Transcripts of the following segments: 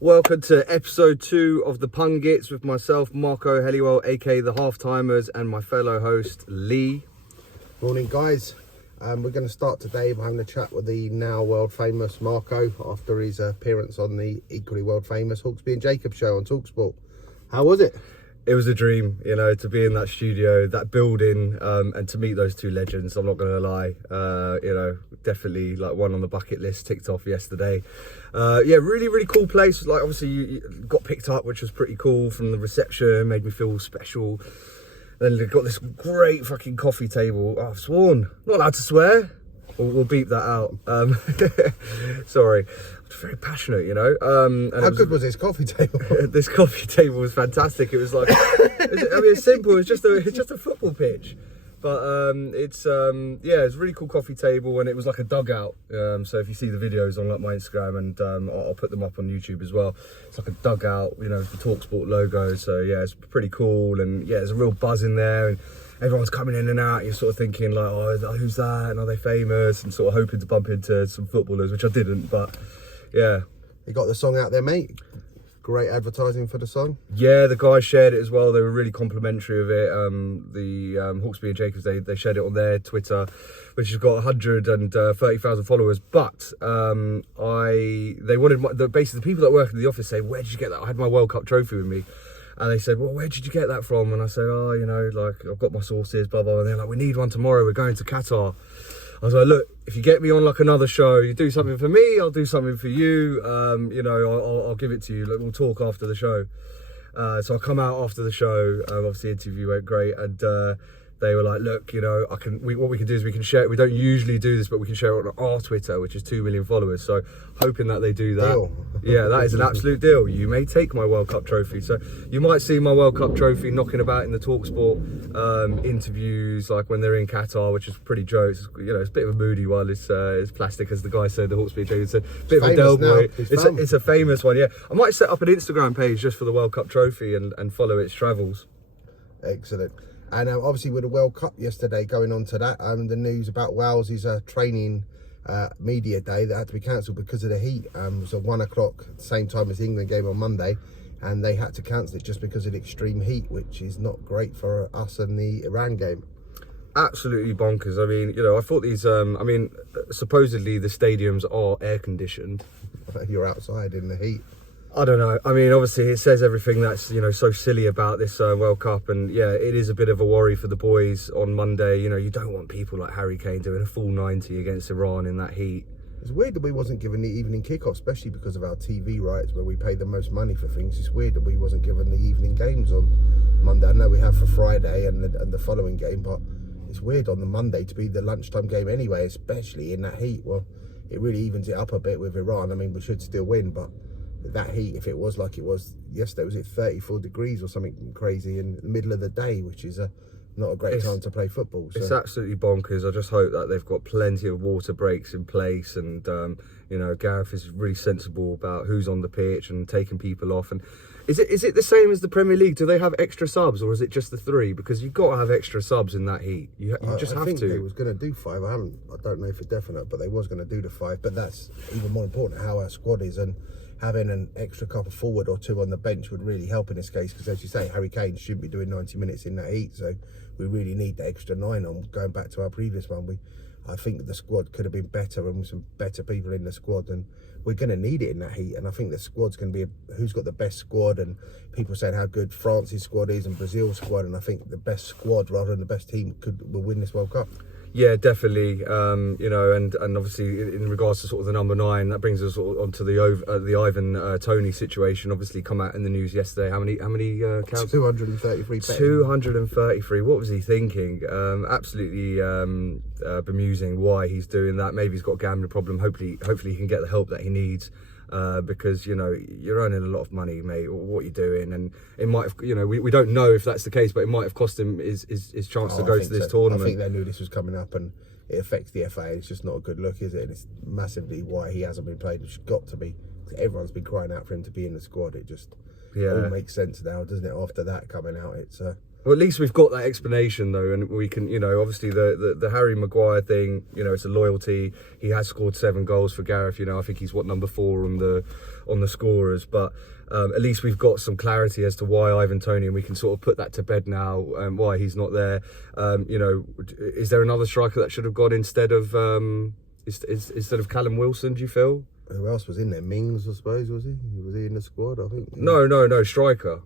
Welcome to episode 2 of the Pungits with myself, Marco Helliwell, aka the Half-Timers, and my fellow host, Lee. Morning, guys. We're going to start today by having a chat with the now world famous Marco after his appearance on the equally world famous Hawksbee and Jacobs show on TalkSport. How was it? It was a dream, you know, to be in that studio, that building, and to meet those two legends. I'm not going to lie, you know, definitely like one on the bucket list ticked off yesterday. Yeah, really cool place. Like, obviously you got picked up, which was pretty cool from the reception, made me feel special. Then they got this great fucking coffee table. Oh, I've sworn, not allowed to swear. We'll beep that out. Sorry. Very passionate, you know. And how good was this coffee table? This coffee table was fantastic. It was like, it's simple. It's just a football pitch, but it's yeah, it's a really cool coffee table, and it was like a dugout. So if you see the videos on like my Instagram, and I'll put them up on YouTube as well. It's like a dugout, you know, the TalkSport logo. So yeah, it's pretty cool, and yeah, there's a real buzz in there, and everyone's coming in and out. You're sort of thinking like, oh, who's that? And are they famous? And sort of hoping to bump into some footballers, which I didn't, but. Yeah, you got the song out there, mate. Great advertising for the song. Yeah, the guys shared it as well. They were really complimentary of it. The Hawksbee and Jacobs, they shared it on their Twitter, which has got 130,000 followers. But they wanted basically the people that work in the office say, "Where did you get that?" I had my World Cup trophy with me. And they said, "Well, where did you get that from?" And I said, "Oh, you know, like I've got my sources, blah blah." And they're like, "We need one tomorrow. We're going to Qatar." I was like, "Look, if you get me on like another show, you do something for me, I'll do something for you. You know, I'll give it to you. Like, we'll talk after the show." So I come out after the show. Obviously, the interview went great, and they were like, "Look, you know, what we can do is we can share it. We don't usually do this, but we can share it on our Twitter, which is 2 million followers. So hoping that they do that. Deal. Yeah, that is an absolute deal. You may take my World Cup trophy. So you might see my World Cup trophy knocking about in the TalkSport interviews, like when they're in Qatar, which is pretty jokes. You know, it's a bit of a moody one. It's plastic, as the guy said. The Hawksbee Jacobs said, bit of a Del Boy. It's a famous one. Yeah, I might set up an Instagram page just for the World Cup trophy and follow its travels. Excellent. And obviously with the World Cup yesterday going on to that, the news about Wales's training media day that had to be cancelled because of the heat. It was at 1 o'clock, same time as the England game on Monday, and they had to cancel it just because of the extreme heat, which is not great for us and the Iran game. Absolutely bonkers. I mean, you know, I thought these, I mean, supposedly the stadiums are air conditioned. You're outside in the heat. I don't know. I mean, obviously it says everything that's, you know, so silly about this World Cup, and yeah, it is a bit of a worry for the boys on Monday. You know, you don't want people like Harry Kane doing a full 90 against Iran in that heat. It's weird that we wasn't given the evening kickoff, especially because of our TV rights where we pay the most money for things. It's weird that we wasn't given the evening games on Monday. I know we have for Friday and the following game, but it's weird on the Monday to be the lunchtime game anyway, especially in that heat. Well, it really evens it up a bit with Iran. I mean, we should still win, but that heat, if it was like it was yesterday, was it 34 degrees or something crazy in the middle of the day, which is not a great time to play football. So. It's absolutely bonkers. I just hope that they've got plenty of water breaks in place, and you know, Gareth is really sensible about who's on the pitch and taking people off. And is it the same as the Premier League? Do they have extra subs, or is it just the 3? Because you've got to have extra subs in that heat. You just have to. I think they was going to do 5. I don't know for definite, but they was going to do the 5. But that's even more important, how our squad is, and having an extra couple forward or 2 on the bench would really help in this case, because as you say, Harry Kane shouldn't be doing 90 minutes in that heat, so we really need the extra 9 on. Going back to our previous one, I think the squad could have been better, and with some better people in the squad, and we're going to need it in that heat. And I think the squad's going to be who's got the best squad, and people saying how good France's squad is and Brazil's squad, and I think the best squad rather than the best team will win this World Cup. Yeah, definitely. You know, and obviously in regards to sort of the number 9, that brings us sort of onto the Ivan Toney situation. Obviously, come out in the news yesterday. How many counts? 233. 233. What was he thinking? Absolutely bemusing why he's doing that. Maybe he's got a gambling problem. Hopefully he can get the help that he needs. Because, you know, you're earning a lot of money, mate, or what you're doing, and it might have, you know, we don't know if that's the case, but it might have cost him his chance to go to this tournament. I think they knew this was coming up, and it affects the FA. It's just not a good look, is it? And it's massively why he hasn't been played. It's got to be. Everyone's been crying out for him to be in the squad. It just all makes sense now, doesn't it? After that coming out, it's Well, at least we've got that explanation though, and we can, obviously the Harry Maguire thing, it's a loyalty. He has scored 7 goals for Gareth. I think he's number 4 on the scorers, but at least we've got some clarity as to why Ivan Toney, and we can sort of put that to bed now, and why he's not there. Is there another striker that should have gone instead of Callum Wilson? Do you feel? Who else was in there? Mings, I suppose, was he? Was he in the squad? I think. No, striker.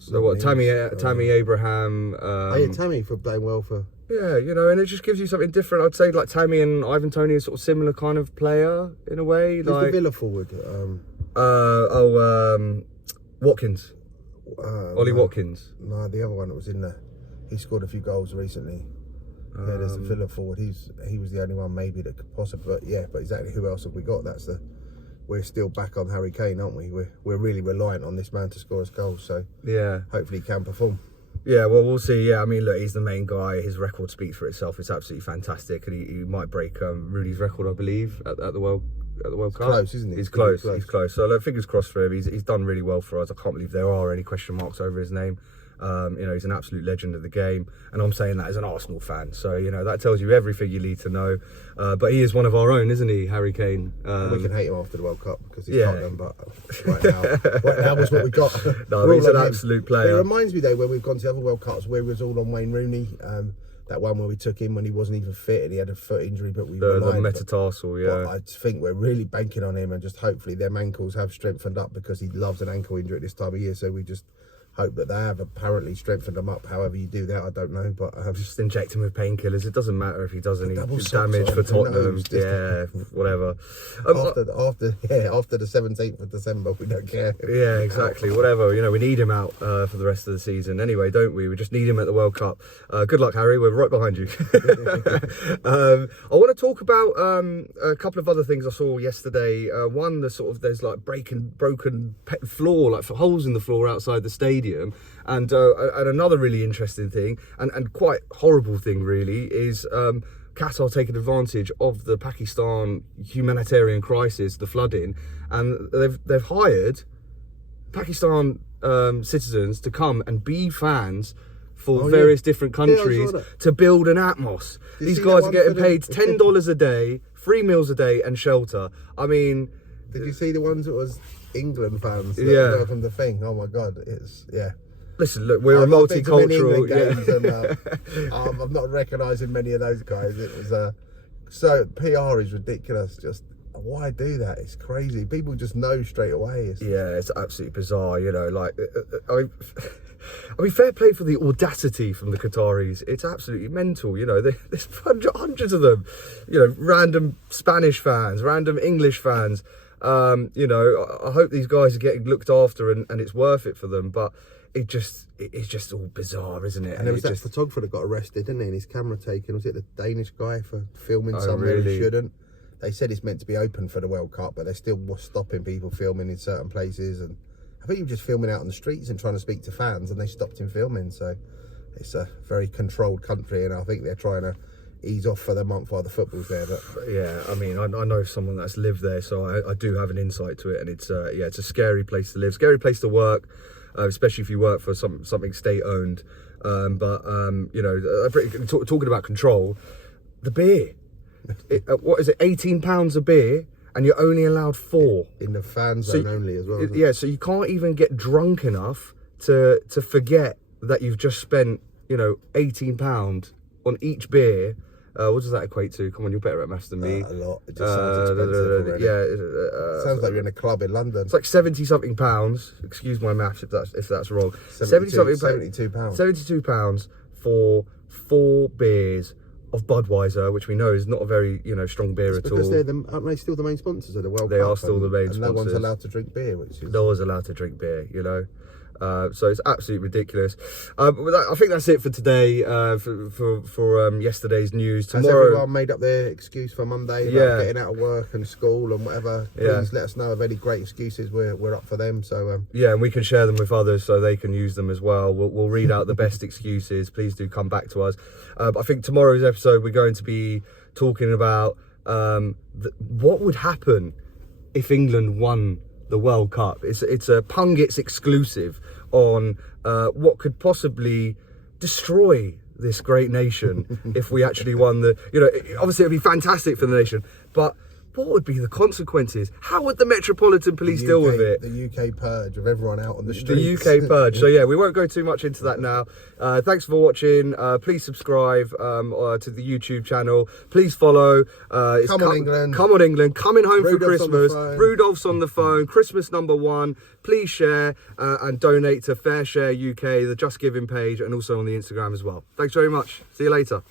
So what? Tammy Abraham. Tammy for playing well for. Yeah, and it just gives you something different. I'd say like Tammy and Ivan Toney are sort of similar kind of player in a way. Who's like the Villa forward? Watkins. Ollie Watkins. No, the other one that was in there. He scored a few goals recently. Yeah, there's a Villa forward. He was the only one maybe that could possibly. But exactly who else have we got? We're still back on Harry Kane, aren't we? We're really reliant on this man to score us goals. So yeah, hopefully he can perform. Yeah, well, we'll see. Yeah, I mean, look, he's the main guy. His record speaks for itself. It's absolutely fantastic, and he might break Rooney's record, I believe, at the World Cup. Close, isn't he? He's close. He's close. So fingers crossed for him. He's done really well for us. I can't believe there are any question marks over his name. He's an absolute legend of the game, and I'm saying that as an Arsenal fan. So that tells you everything you need to know. But he is one of our own, isn't he, Harry Kane? We can hate him after the World Cup because he's Tottenham, but right now was what we got. No, he's an absolute player. It reminds me though when we've gone to other World Cups where it was all on Wayne Rooney. That one where we took him when he wasn't even fit and he had a foot injury, but the metatarsal, yeah. But I think we're really banking on him, and just hopefully them ankles have strengthened up, because he loves an ankle injury at this time of year. So we just hope that they have apparently strengthened them up. However you do that, I don't know, but just inject him with painkillers. It doesn't matter if he does any damage for Tottenham. Yeah, whatever. After the 17th of December, we don't care. Yeah, exactly. Whatever. We need him out for the rest of the season anyway, don't we? We just need him at the World Cup. Good luck, Harry. We're right behind you. I want to talk about a couple of other things I saw yesterday. One, there's like broken floor, like holes in the floor outside the stadium. And another really interesting thing, and quite horrible thing really, is Qatar taking advantage of the Pakistan humanitarian crisis, the flooding, and they've hired Pakistan citizens to come and be fans for various different countries to build an atmos. These guys are getting paid $10 a day, 3 meals a day, and shelter. I mean, did you see the ones that was England fans? Yeah, from the thing. Oh my God, Listen, look, we're a multicultural. Games and, I'm not recognising many of those guys. It was so PR is ridiculous. Just why do that? It's crazy. People just know straight away. It's absolutely bizarre. I mean, fair play for the audacity from the Qataris. It's absolutely mental. There's hundreds of them. Random Spanish fans, random English fans. I hope these guys are getting looked after and it's worth it for them. But it's just all bizarre, isn't it? And there was that photographer that got arrested, didn't he? And his camera taken. Was it the Danish guy for filming somewhere he shouldn't? They said it's meant to be open for the World Cup, but they're still stopping people filming in certain places. And I think he was just filming out on the streets and trying to speak to fans, and they stopped him filming. So it's a very controlled country, and I think they're trying to ease off for the month while the football's there. But yeah, I mean, I know someone that's lived there, so I do have an insight to it, and it's a scary place to live, scary place to work, especially if you work for something state owned. Talking about control, the beer. What is it? £18 a beer, and you're only allowed 4 in the fan zone only as well. Yeah, so you can't even get drunk enough to forget that you've just spent £18 on each beer. What does that equate to? Come on, you're better at maths than me. A lot. It just sounds expensive already. Yeah. Sounds like you're in a club in London. It's like 70 something pounds. Excuse my maths if that's wrong. 72 pounds. £72 for 4 beers of Budweiser, which we know is not a very strong beer at all. Because aren't they still the main sponsors of the World Cup? They are still the main sponsors. And no one's allowed to drink beer, No one's allowed to drink beer, So it's absolutely ridiculous. I think that's it for today, for yesterday's news. Tomorrow, has everyone made up their excuse for Monday about getting out of work and school and whatever? Please let us know of any great excuses. We're up for them. So and we can share them with others so they can use them as well. We'll read out the best excuses. Please do come back to us. I think tomorrow's episode we're going to be talking about what would happen if England won the World Cup. It's a Pungits exclusive. on what could possibly destroy this great nation if we actually won the, obviously it'd be fantastic for the nation, but what would be the consequences? How would the Metropolitan Police deal with it? The UK purge of everyone out on the streets. The UK purge. So yeah, we won't go too much into that now. Thanks for watching. Please subscribe to the YouTube channel. Please follow. Come on, England. Come on, England. Coming home for Rudolph's Christmas. on the phone. Rudolph's on the phone. Christmas #1. Please share and donate to Fair Share UK, the Just Giving page, and also on the Instagram as well. Thanks very much. See you later.